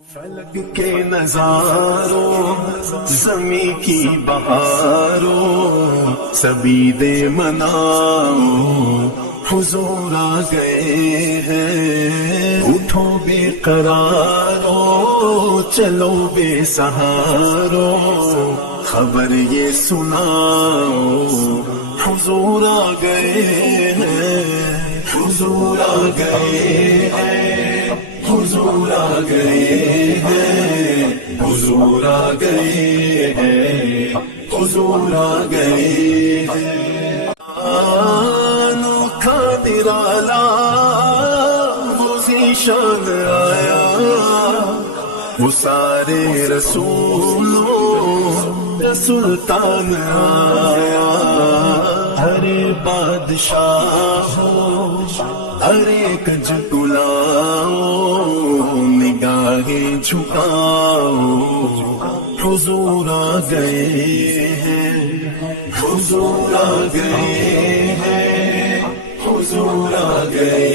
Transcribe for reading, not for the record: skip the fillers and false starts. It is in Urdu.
فلک کے نظاروں زمیں کی بہاروں سبھی دے مناؤ حضور آ گئے ہیں اٹھو بے قراروں چلو بے سہاروں خبر یہ سناؤ حضور آ گئے ہیں حضور آ گئے ہیں حضور آ گئے ہیں حضور آ گئے ہیں حضور آ گئے ہیں انوکھا نرالا وہ ذیشان آیا وہ سارے رسولوں کا سلطان آیا ہر بادشاہ ہو ہر ایک جھکلاؤ نگاہیں جھکاؤ حضور آ گئے ہیں حضور آ گئے ہیں حضور آ گئے